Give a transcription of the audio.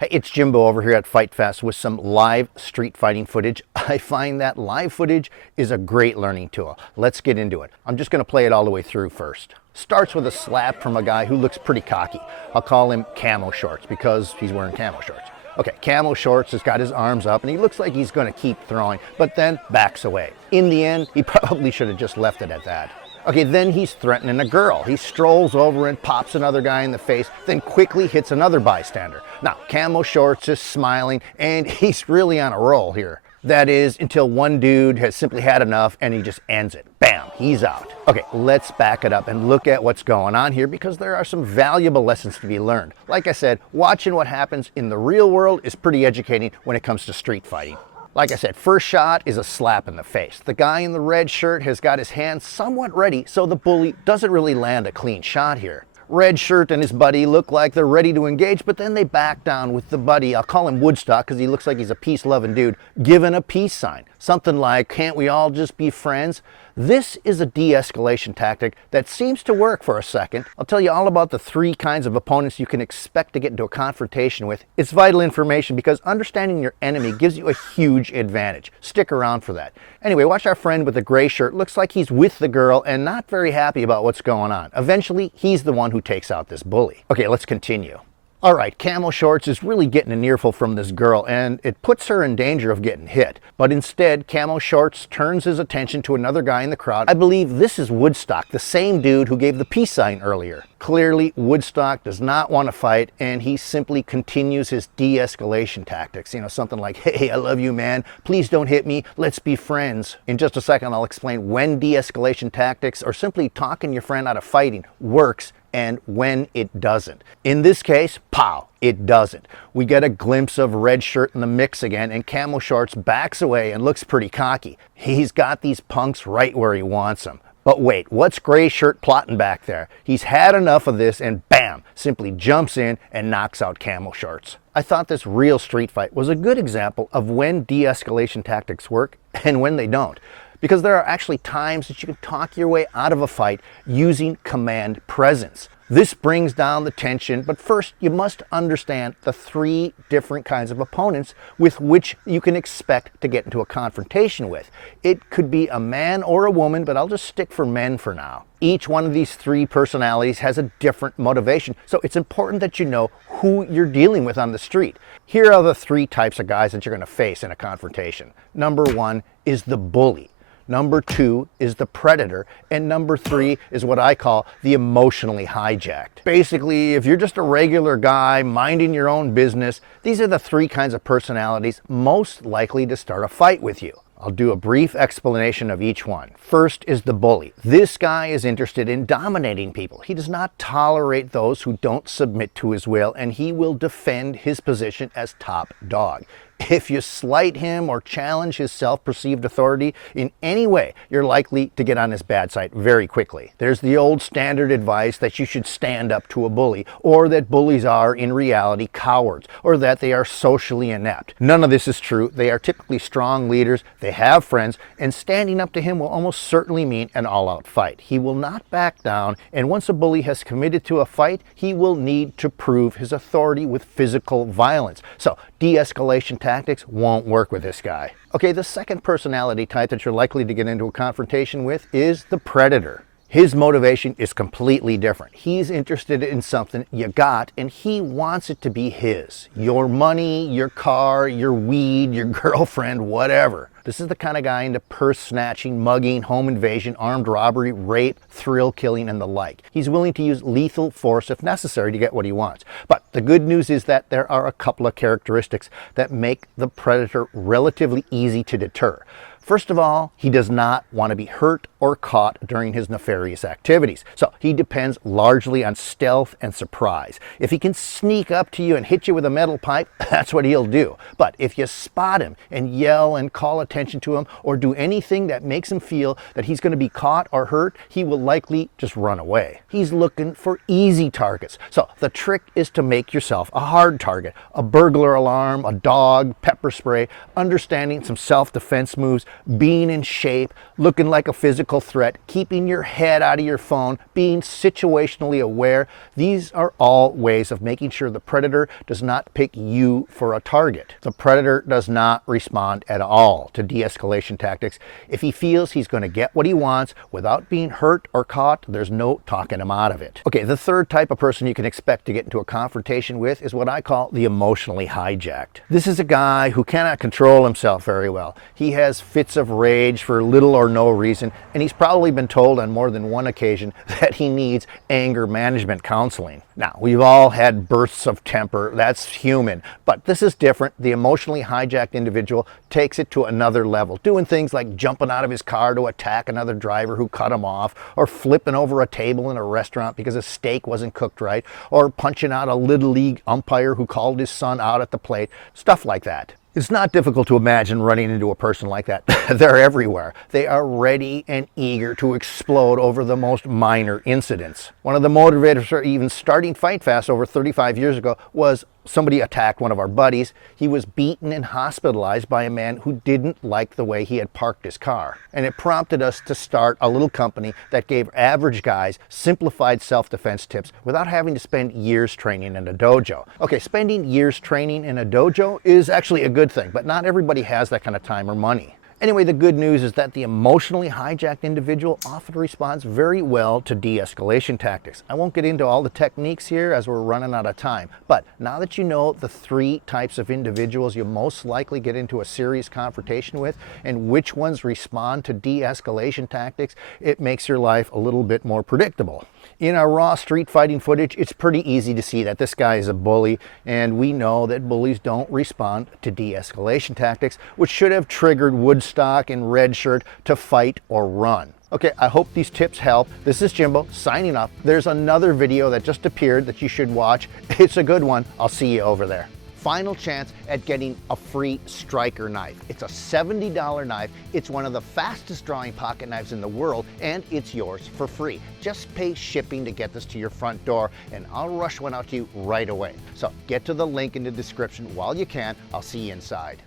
Hey, it's Jimbo over here at Fightfast with some live street fighting footage. I find that live footage is a great learning tool. Let's get into it. I'm just going to play it all the way through first. Starts with a slap from a guy who looks pretty cocky. I'll call him Camo Shorts because he's wearing camo shorts. Okay, Camo Shorts has got his arms up and he looks like he's going to keep throwing, but then backs away. In the end, he probably should have just left it at that. Okay, then he's threatening a girl. He strolls over and pops another guy in the face, then quickly hits another bystander. Now, Camo Shorts is smiling, and he's really on a roll here. That is, until one dude has simply had enough, and he just ends it. Bam, he's out. Okay, let's back it up and look at what's going on here, because there are some valuable lessons to be learned. Like I said, watching what happens in the real world is pretty educating when it comes to street fighting. Like I said, first shot is a slap in the face. The guy in the red shirt has got his hands somewhat ready, so the bully doesn't really land a clean shot here. Red shirt and his buddy look like they're ready to engage, but then they back down with the buddy, I'll call him Woodstock because he looks like he's a peace-loving dude, giving a peace sign. Something like, can't we all just be friends? This is a de-escalation tactic that seems to work for a second. I'll tell you all about the 3 kinds of opponents you can expect to get into a confrontation with. It's vital information because understanding your enemy gives you a huge advantage. Stick around for that. Anyway, watch our friend with the gray shirt. Looks like he's with the girl and not very happy about what's going on. Eventually, he's the one who takes out this bully. Okay, let's continue. All right, Camo Shorts is really getting an earful from this girl, and it puts her in danger of getting hit. But instead, Camo Shorts turns his attention to another guy in the crowd. I believe this is Woodstock, the same dude who gave the peace sign earlier. Clearly, Woodstock does not want to fight, and he simply continues his de-escalation tactics. You know, something like, hey, I love you, man. Please don't hit me. Let's be friends. In just a second, I'll explain when de-escalation tactics, or simply talking your friend out of fighting, works and when it doesn't. In this case, pow, it doesn't. We get a glimpse of red shirt in the mix again, and Camo Shorts backs away and looks pretty cocky. He's got these punks right where he wants them. But wait, what's gray shirt plotting back there? He's had enough of this and bam, simply jumps in and knocks out Camo Shorts. I thought this real street fight was a good example of when de-escalation tactics work and when they don't. Because there are actually times that you can talk your way out of a fight using command presence. This brings down the tension, but first you must understand the 3 different kinds of opponents with which you can expect to get into a confrontation with. It could be a man or a woman, but I'll just stick for men for now. Each one of these 3 personalities has a different motivation, so it's important that you know who you're dealing with on the street. Here are the 3 types of guys that you're going to face in a confrontation. Number 1 is the bully. Number 2 is the predator, and number 3 is what I call the emotionally hijacked. Basically, if you're just a regular guy minding your own business, these are the 3 kinds of personalities most likely to start a fight with you. I'll do a brief explanation of each one. First is the bully. This guy is interested in dominating people. He does not tolerate those who don't submit to his will, and he will defend his position as top dog. If you slight him or challenge his self-perceived authority in any way, you're likely to get on his bad side very quickly. There's the old standard advice that you should stand up to a bully, or that bullies are in reality cowards, or that they are socially inept. None of this is true. They are typically strong leaders, they have friends, and standing up to him will almost certainly mean an all-out fight. He will not back down, and once a bully has committed to a fight, he will need to prove his authority with physical violence. So, de-escalation tactics won't work with this guy. Okay, the second personality type that you're likely to get into a confrontation with is the predator. His motivation is completely different. He's interested in something you got, and he wants it to be his. Your money, your car, your weed, your girlfriend, whatever. This is the kind of guy into purse snatching, mugging, home invasion, armed robbery, rape, thrill killing, and the like. He's willing to use lethal force if necessary to get what he wants. But the good news is that there are a couple of characteristics that make the predator relatively easy to deter. First of all, he does not want to be hurt or caught during his nefarious activities. So he depends largely on stealth and surprise. If he can sneak up to you and hit you with a metal pipe, that's what he'll do. But if you spot him and yell and call attention to him or do anything that makes him feel that he's going to be caught or hurt, he will likely just run away. He's looking for easy targets. So the trick is to make yourself a hard target. A burglar alarm, a dog, pepper spray, understanding some self-defense moves, being in shape, looking like a physical threat, keeping your head out of your phone, being situationally aware. These are all ways of making sure the predator does not pick you for a target. The predator does not respond at all to de-escalation tactics. If he feels he's going to get what he wants without being hurt or caught, there's no talking him out of it. Okay, the third type of person you can expect to get into a confrontation with is what I call the emotionally hijacked. This is a guy who cannot control himself very well. He has fits of rage for little or no reason, and he's probably been told on more than one occasion that he needs anger management counseling. Now, we've all had bursts of temper, that's human, but this is different. The emotionally hijacked individual takes it to another level, doing things like jumping out of his car to attack another driver who cut him off, or flipping over a table in a restaurant because a steak wasn't cooked right, or punching out a little league umpire who called his son out at the plate, stuff like that. It's not difficult to imagine running into a person like that. They're everywhere. They are ready and eager to explode over the most minor incidents. One of the motivators for even starting Fightfast over 35 years ago was somebody attacked one of our buddies. He was beaten and hospitalized by a man who didn't like the way he had parked his car. And it prompted us to start a little company that gave average guys simplified self-defense tips without having to spend years training in a dojo. Okay, spending years training in a dojo is actually a good thing, but not everybody has that kind of time or money. Anyway, the good news is that the emotionally hijacked individual often responds very well to de-escalation tactics. I won't get into all the techniques here as we're running out of time, but now that you know the three types of individuals you most likely get into a serious confrontation with and which ones respond to de-escalation tactics, it makes your life a little bit more predictable. In our raw street fighting footage, it's pretty easy to see that this guy is a bully, and we know that bullies don't respond to de-escalation tactics, which should have triggered Woodstock and Red Shirt to fight or run. Okay, I hope these tips help. This is Jimbo signing off. There's another video that just appeared that you should watch. It's a good one. I'll see you over there. Final chance at getting a free striker knife. It's a $70 knife. It's one of the fastest drawing pocket knives in the world, and it's yours for free. Just pay shipping to get this to your front door, and I'll rush one out to you right away. So get to the link in the description while you can. I'll see you inside.